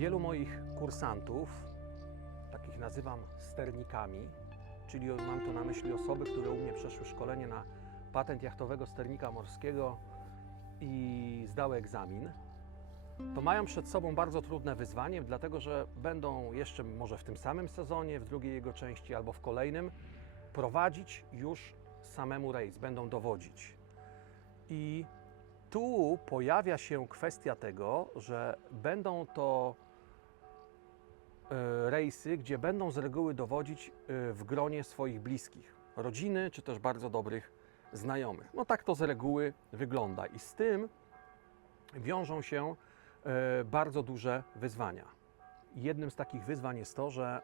Wielu moich kursantów, takich nazywam sternikami, czyli mam tu na myśli osoby, które u mnie przeszły szkolenie na patent jachtowego sternika morskiego i zdały egzamin, to mają przed sobą bardzo trudne wyzwanie, dlatego że będą jeszcze może w tym samym sezonie, w drugiej jego części albo w kolejnym prowadzić już samemu rejs, będą dowodzić. I tu pojawia się kwestia tego, że będą to rejsy, gdzie będą z reguły dowodzić e, w gronie swoich bliskich, rodziny czy też bardzo dobrych znajomych. No tak to z reguły wygląda i z tym wiążą się e, bardzo duże wyzwania. Jednym z takich wyzwań jest to, że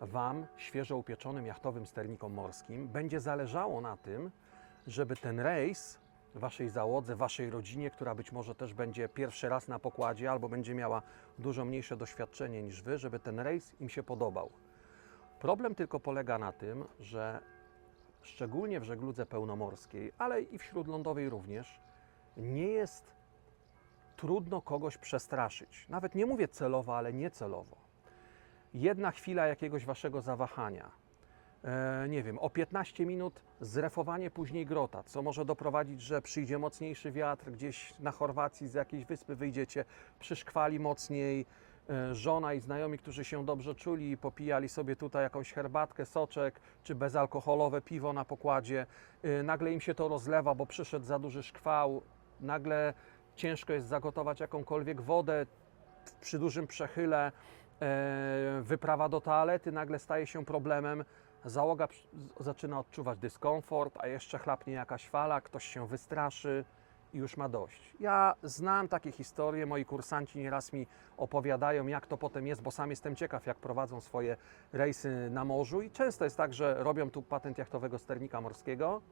Wam, świeżo upieczonym jachtowym sternikom morskim, będzie zależało na tym, żeby ten rejs Waszej załodze, Waszej rodzinie, która być może też będzie pierwszy raz na pokładzie albo będzie miała dużo mniejsze doświadczenie niż Wy, żeby ten rejs im się podobał. Problem tylko polega na tym, że szczególnie w żegludze pełnomorskiej, ale i w śródlądowej również, nie jest trudno kogoś przestraszyć. Nawet nie mówię celowo, ale niecelowo. Jedna chwila jakiegoś waszego zawahania, nie wiem, o 15 minut zrefowanie później grota, co może doprowadzić, że przyjdzie mocniejszy wiatr, gdzieś na Chorwacji z jakiejś wyspy wyjdziecie, przyszkwali mocniej, e, żona i znajomi, którzy się dobrze czuli, popijali sobie tutaj jakąś herbatkę, soczek czy bezalkoholowe piwo na pokładzie, e, nagle im się to rozlewa, bo przyszedł za duży szkwał, nagle ciężko jest zagotować jakąkolwiek wodę przy dużym przechyle, e, wyprawa do toalety nagle staje się problemem. Załoga zaczyna odczuwać dyskomfort, a jeszcze chlapnie jakaś fala, ktoś się wystraszy i już ma dość. Ja znam takie historie, moi kursanci nieraz mi opowiadają, jak to potem jest, bo sam jestem ciekaw, jak prowadzą swoje rejsy na morzu i często jest tak, że robią tu patent jachtowego sternika morskiego,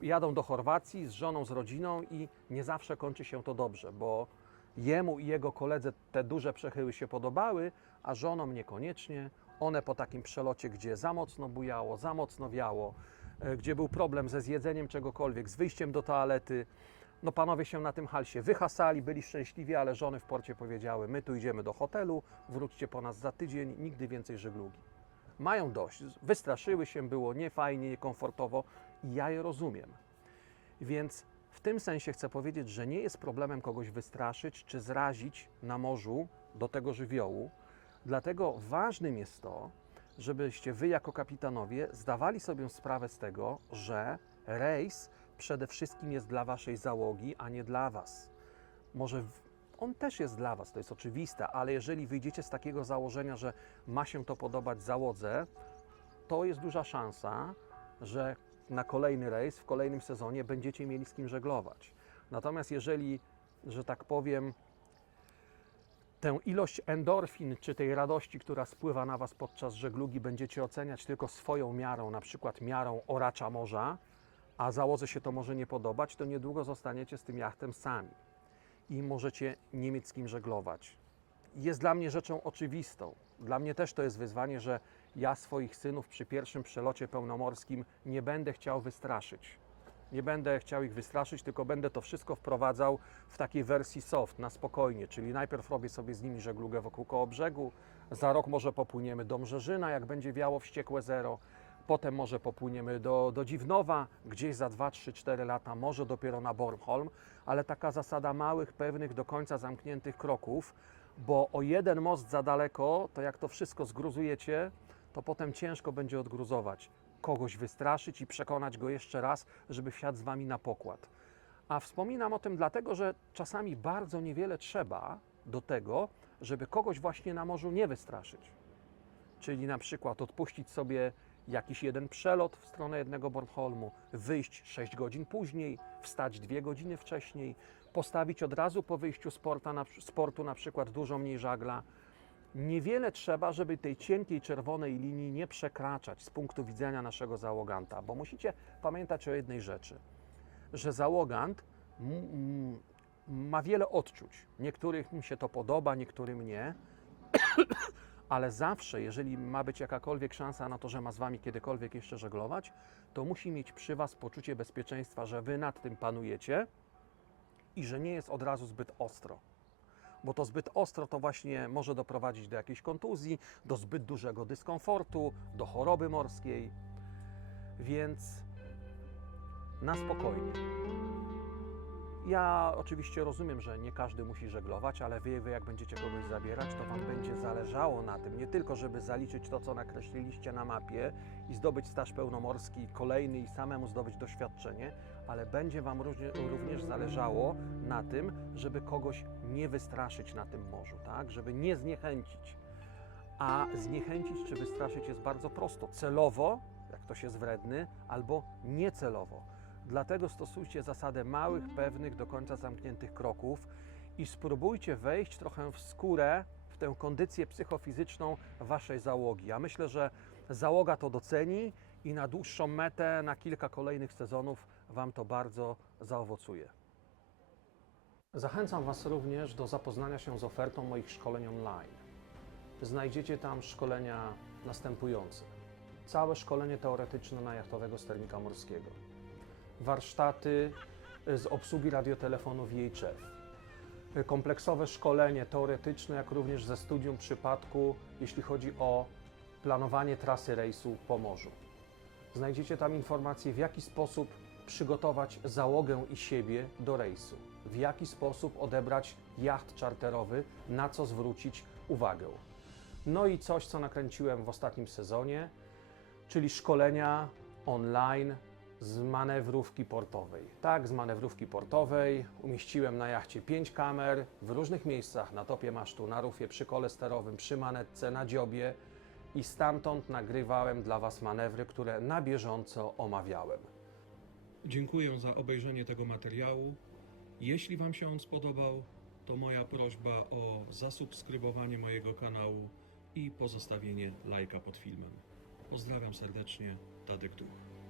jadą do Chorwacji z żoną, z rodziną i nie zawsze kończy się to dobrze, bo jemu i jego koledze te duże przechyły się podobały, a żonom niekoniecznie. One po takim przelocie, gdzie za mocno bujało, za mocno wiało, e, gdzie był problem ze zjedzeniem czegokolwiek, z wyjściem do toalety, no panowie się na tym halsie wyhasali, byli szczęśliwi, ale żony w porcie powiedziały, my tu idziemy do hotelu, wróćcie po nas za tydzień, nigdy więcej żeglugi mają dość. Wystraszyły się, było niefajnie, niekomfortowo i ja je rozumiem. Więc w tym sensie chcę powiedzieć, że nie jest problemem kogoś wystraszyć czy zrazić na morzu do tego żywiołu. Dlatego ważnym jest to, żebyście wy jako kapitanowie zdawali sobie sprawę z tego, że rejs przede wszystkim jest dla waszej załogi, a nie dla was. Może on też jest dla Was, to jest oczywiste, ale jeżeli wyjdziecie z takiego założenia, że ma się to podobać załodze, to jest duża szansa, że na kolejny rejs w kolejnym sezonie będziecie mieli z kim żeglować. Natomiast jeżeli, że tak powiem, tę ilość endorfin czy tej radości, która spływa na Was podczas żeglugi, będziecie oceniać tylko swoją miarą, na przykład miarą oracza morza, a załodze się to może nie podobać, to niedługo zostaniecie z tym jachtem sami i możecie nie mieć z kim żeglować. Jest dla mnie rzeczą oczywistą. Dla mnie też to jest wyzwanie, że ja swoich synów przy pierwszym przelocie pełnomorskim nie będę chciał wystraszyć. Nie będę chciał ich wystraszyć, tylko będę to wszystko wprowadzał w takiej wersji soft, na spokojnie. Czyli najpierw robię sobie z nimi żeglugę wokół koło brzegu, za rok może popłyniemy do Mrzeżyna, jak będzie wiało wściekłe zero, potem może popłyniemy do, do Dziwnowa, gdzieś za 2, 3, 4 lata, może dopiero na Bornholm, ale taka zasada małych, pewnych, do końca zamkniętych kroków, bo o jeden most za daleko, to jak to wszystko zgruzujecie, to potem ciężko będzie odgruzować. Kogoś wystraszyć i przekonać go jeszcze raz, żeby wsiadł z Wami na pokład. A wspominam o tym dlatego, że czasami bardzo niewiele trzeba do tego, żeby kogoś właśnie na morzu nie wystraszyć. Czyli na przykład odpuścić sobie jakiś jeden przelot w stronę jednego Bornholmu, wyjść 6 godzin później, wstać 2 godziny wcześniej, postawić od razu po wyjściu z na, portu na przykład dużo mniej żagla. Niewiele trzeba, żeby tej cienkiej czerwonej linii nie przekraczać z punktu widzenia naszego załoganta, bo musicie pamiętać o jednej rzeczy, że załogant ma wiele odczuć. Niektórym się to podoba, niektórym nie, ale zawsze, jeżeli ma być jakakolwiek szansa na to, że ma z Wami kiedykolwiek jeszcze żeglować, to musi mieć przy Was poczucie bezpieczeństwa, że Wy nad tym panujecie i że nie jest od razu zbyt ostro. Bo to zbyt ostro to właśnie może doprowadzić do jakiejś kontuzji, do zbyt dużego dyskomfortu, do choroby morskiej. Więc na spokojnie. Ja oczywiście rozumiem, że nie każdy musi żeglować, ale wy, wy jak będziecie kogoś zabierać, to Wam będzie zależało na tym, nie tylko żeby zaliczyć to, co nakreśliliście na mapie i zdobyć staż pełnomorski kolejny i samemu zdobyć doświadczenie, ale będzie Wam również zależało na tym, żeby kogoś nie wystraszyć na tym morzu, tak? Żeby nie zniechęcić. A zniechęcić czy wystraszyć jest bardzo prosto. Celowo, jak ktoś jest wredny, albo niecelowo. Dlatego stosujcie zasadę małych, pewnych, do końca zamkniętych kroków i spróbujcie wejść trochę w skórę, w tę kondycję psychofizyczną waszej załogi. Ja myślę, że załoga to doceni i na dłuższą metę, na kilka kolejnych sezonów wam to bardzo zaowocuje. Zachęcam Was również do zapoznania się z ofertą moich szkoleń online. Znajdziecie tam szkolenia następujące. Całe szkolenie teoretyczne na jachtowego sternika morskiego. Warsztaty z obsługi radiotelefonu VHF. Kompleksowe szkolenie teoretyczne, jak również ze studium przypadku, jeśli chodzi o planowanie trasy rejsu po morzu. Znajdziecie tam informacje, w jaki sposób przygotować załogę i siebie do rejsu, w jaki sposób odebrać jacht czarterowy, na co zwrócić uwagę. No i coś, co nakręciłem w ostatnim sezonie, czyli szkolenia online z manewrówki portowej. Tak, z manewrówki portowej umieściłem na jachcie 5 kamer w różnych miejscach, na topie masztu, na rufie, przy kole sterowym, przy manetce, na dziobie i stamtąd nagrywałem dla Was manewry, które na bieżąco omawiałem. Dziękuję za obejrzenie tego materiału. Jeśli Wam się on spodobał, to moja prośba o zasubskrybowanie mojego kanału i pozostawienie lajka pod filmem. Pozdrawiam serdecznie, Tadek Duch.